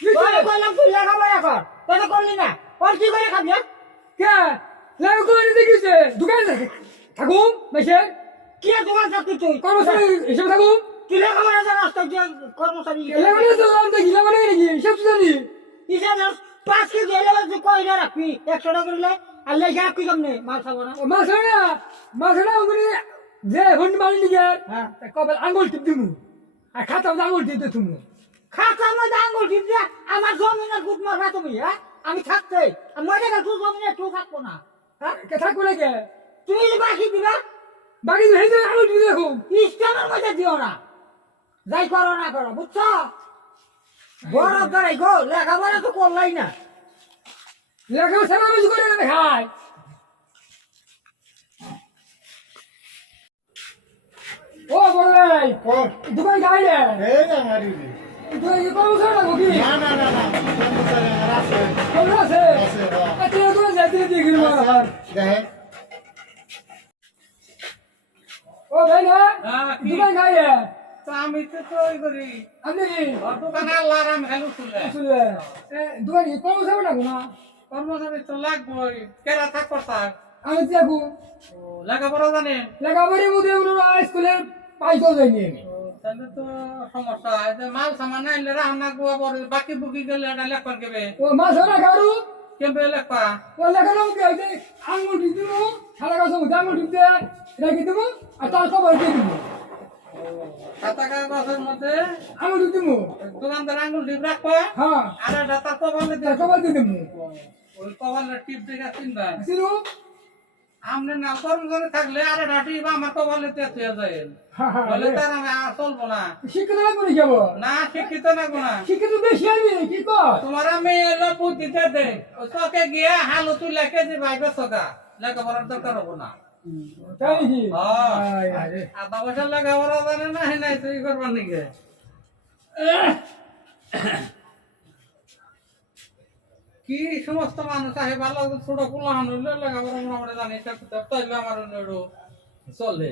তোরে কইলাম তুই লেখাপড়া কর তুই তো করলি না ওর কি করে খাবি কে লাগো করে দেখিছে দোকানে থাকে থাকুম মেশে কি দোকান চাকরি তুই কর্মচারী হিসেবে থাকুম তুই লেখাপড়া জান রাস্তা দিয়ে কর্মচারী লাগলে তো আমি তো গিলা মানে নাকি হিসাব তো জানি হিসাব 5 কেজি এলে তুই কই না রাখবি 100 টাকা করলে আর লেখা কি কেমনে মাল খাবো না মাছনা ওগুলি যে হন্ডি মারি নিয়ে হ্যাঁ কবে আঙুল টিপ দিমু আর খাতা আঙুল টিপ দে তুমি খাতা মধ্যে আঙুল টিপ দিয়া আমার জমিনের গুট মারবা তুমি হ্যাঁ আমি থাকতে মরে গেল তুই জমিনে তুই থাকবো না হ্যাঁ কে থাকবো নাকি তুমি যে বাকি দিবা বাকি তো হেঁটে আঙুল টিপ দেখো ইস্টেমের মধ্যে দিও না যাই করো না করো বুঝছো বড় ধরে গো লেখাপড়া তো করলাই না লেখা সারা বেশি করে দেখায় ও বড় ভাই দোকান গাইলে এই না মারিবি তুই কর্মচারী লাগো কি না না না না কর্মচারী আমার আছে কবে আছে আছে, হ্যাঁ। আচ্ছা দোকান যাইতে দিয়ে গেল আমার দেখে ও ভাই না হ্যাঁ, কি? দোকান গাইলে তা আমি তো তো ওই করি আপনি কি ওর দোকানে আল্লাহর আমি হেলু চলে আসলে দোকান কি কর্মচারী লাগো না কর্মচারী তো লাগবই কেরা থাক থাক আমি দেখো ও লেখাপড়া জানে লেখাপড়ি মধ্যে স্কুলের পাইতেও যাইনি আমি ও, তাহলে তো সমস্যা এই যে মাল সামান আনলে রান্না গুয়া পরে বাকি বুকি গেলে এটা লেখবার কেবে ও মাছ না গাড়ু কেবে লেখবা ও লেখানো কি হইছে আঙুল টিপ দিব সারা গাছ মধ্যে আঙুল টিপতে রেখে দিব আর তার খবর দিয়ে দিব খাতা কাগজের মধ্যে আঙুল টিপ দিব দোকানদার আঙুল টিপ রাখবা হ্যাঁ আর এটা তার কপালে তার দিয়ে খবর দিয়ে দিব ওই কপালের টিপ দেখে চিনবা সিনু আমনে না কর্মচারী থাকলে আর এটা টিপ আমার কপালে দিয়ে যায় বলে তার আমি আর চলবো না শিক্ষিত লাগবে না যাবো না শিক্ষিত না গুণা শিক্ষিত বেশি আমি কি কর তোমার আমি এলো বুদ্ধিতে দে ওই চকে গিয়ে হালু তুই লেখে যে ভাইবে চকা লেখাপড়ার দরকার হবো না তাই নাকি হ্যাঁ। আয় আরে আধা বছর লেখাপড়া জানে না হে নাই তুই করবার নাকি কি সমস্ত মানুষ আহে ভালো ছোট পোলা হানুলে লেখাপড়া মোটামুটি জানি তাইলে আমার চলে